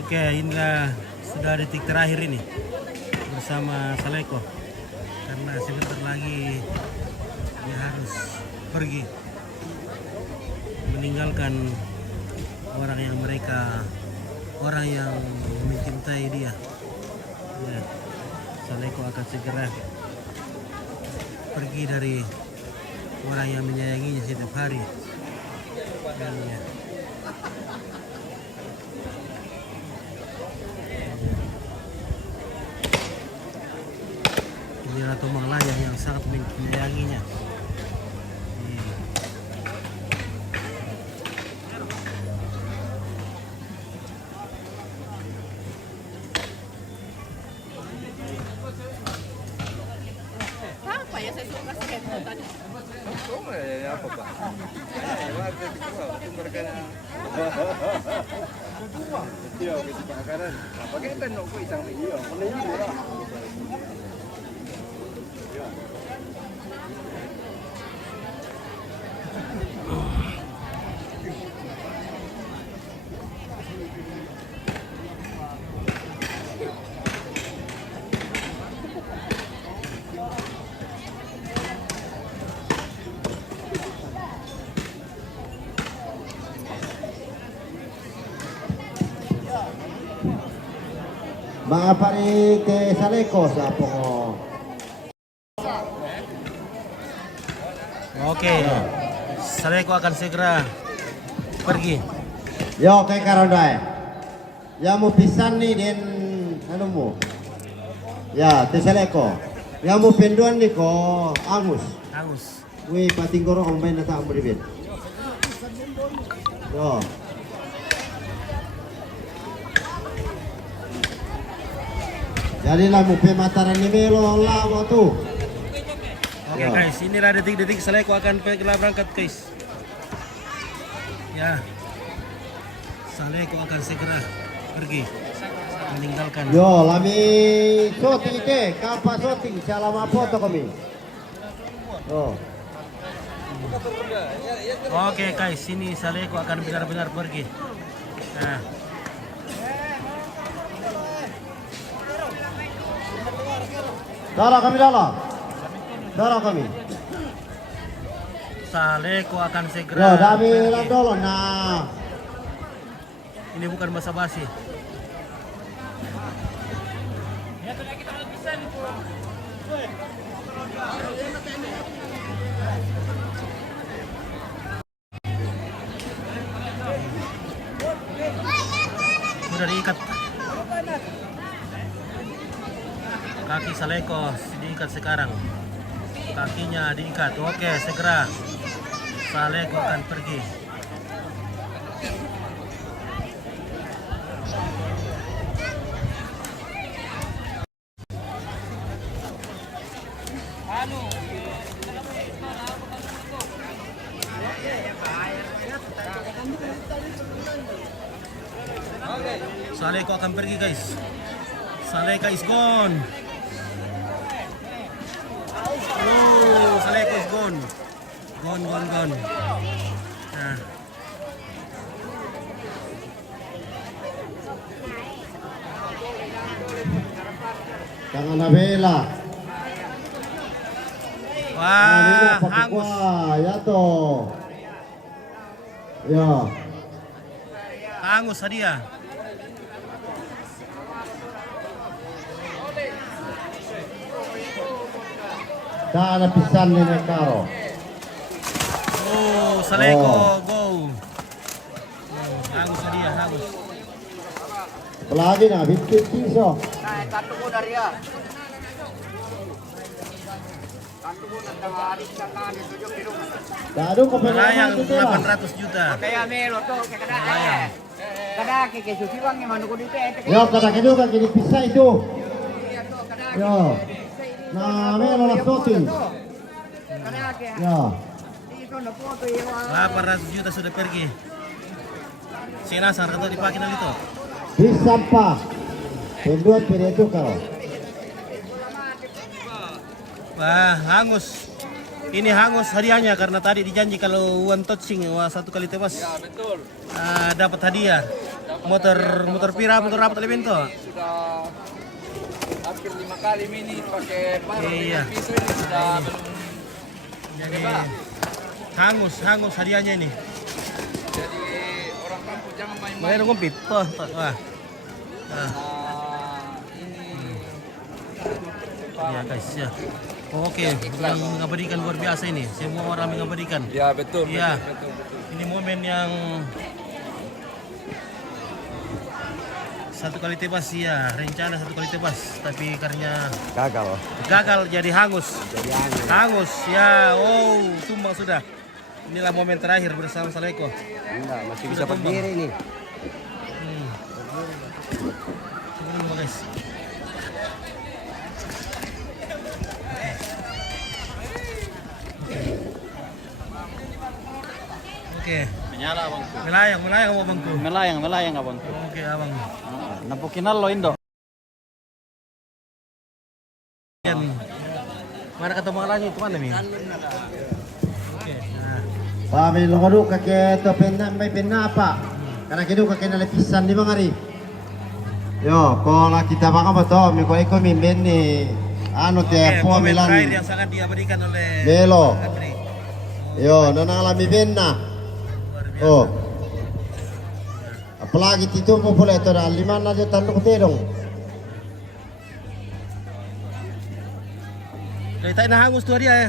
Oke, hingga sudah detik terakhir ini bersama Saleko, karena sebentar lagi dia harus pergi meninggalkan orang yang mencintai dia. Ya, Saleko akan segera pergi dari orang yang menyayanginya setiap hari. Dan, ya. Ini Ratu Malaya yang sangat menyayanginya. Apa ya, saya suka skateboard tadi. Apa Pak? Iya, kasi pakaran. Pakai tenok ko isang iyo. Ano yun? Maapari ke Saleko sa Pongo. Oke, Saleko akan segera pergi. Yo kay karonday. Ya mo pisan ni din ano mo? Ya, te Saleko. Ya mo penduan ni ko Angus. Angus. Wi patinggoro kung may nasa amo dibit. Yo. Jadi lah mupe mataran ni Melo lawa tu. Oke guys, inilah detik-detik Saleko akan segera berangkat guys. Ya, Saleko akan segera pergi meninggalkan. Yo, lami shooting ke, kapal shooting, selama foto kami. Oh. Oke guys, ini Saleko akan benar-benar pergi. Nah, Darah kami dalam. Darah kami. Saleko akan segera Yo, dami pergi. lang dolo na. Ini bukan basa-basi. Sudah diikat. Kaki Saleko diikat sekarang. Kakinya diikat. Oke, segera Saleko akan pergi. Saleko akan pergi guys. Saleko is gone. Oh, Saleko is gone. Gone. Nah. Jangan nabela. Wah, hangus. Wah, ya to. Ya. Hangus hadiah. Dana pisan ni Nekaro. Oh, Saleko Oh. go. Hangus hadiah, hangus. Pelagi na, bitin piso. Nah, kartu ko dari ya. Kartu ko nagdawari sa kanin tujuh kilo. Dado ko Melayang pinaman kita. 800 juta. Kaya Melo to, kaya kada kada kay susiwang ni manu ko dito Yo, kada keduga kini pisah itu. Yo. Nah, Melo lah shooting. Ya. 800 juta sudah pergi. Sinasar atau dipakai nang itu. Bis sampah. Penduan itu kalau. Wah, hangus. Ini hangus hadiahnya karena tadi dijanji kalau one touching, wah 1 kali tewas. Ya, betul. Dapat hadiah. Dapat motor pira, motor apa elemento? Sudah hampir 5 kali mini pakai parang Iya. dengan pisau ini sudah belum. Jadi Coba. hangus hadiahnya ini. Jadi orang kampung jangan main-main. Makanya ngumpit. Tuh, wah. Nah, Ini ya guys ya. Oh, oke, yang mengabadikan luar biasa ini. Semua orang mengabadikan. ya betul. Iya. Betul. Ini momen yang satu kali tebas ya, rencana satu kali tebas, tapi karena gagal jadi hangus. Hangus ya, oh tumbang sudah. Inilah momen terakhir bersama Saleko. Enggak, masih Sudah bisa tumbang. berdiri nih. Coba dulu guys. Oke. Menyala abangku. Melayang abangku. Melayang abangku. Oke abang. Napukinal lo Indo. Yan. Mana ketemu lagi itu mana nih? Oke. Nah. Pami lokodu kake to may penna apa? Karena kidu kake nalepisan di mga ri. Yo, kalau kita baka ba to, mi ko iko mi ni ano te Oke, po momen terakhir milan. yang sangat diabadikan oleh Belo. Andri. Yo, nanang lami benna. Luar biasa. Oh. Apalagi tito mo pula ito na 5 na dyan tanong ko terong. Dari tayo nahangus tuh dia ya.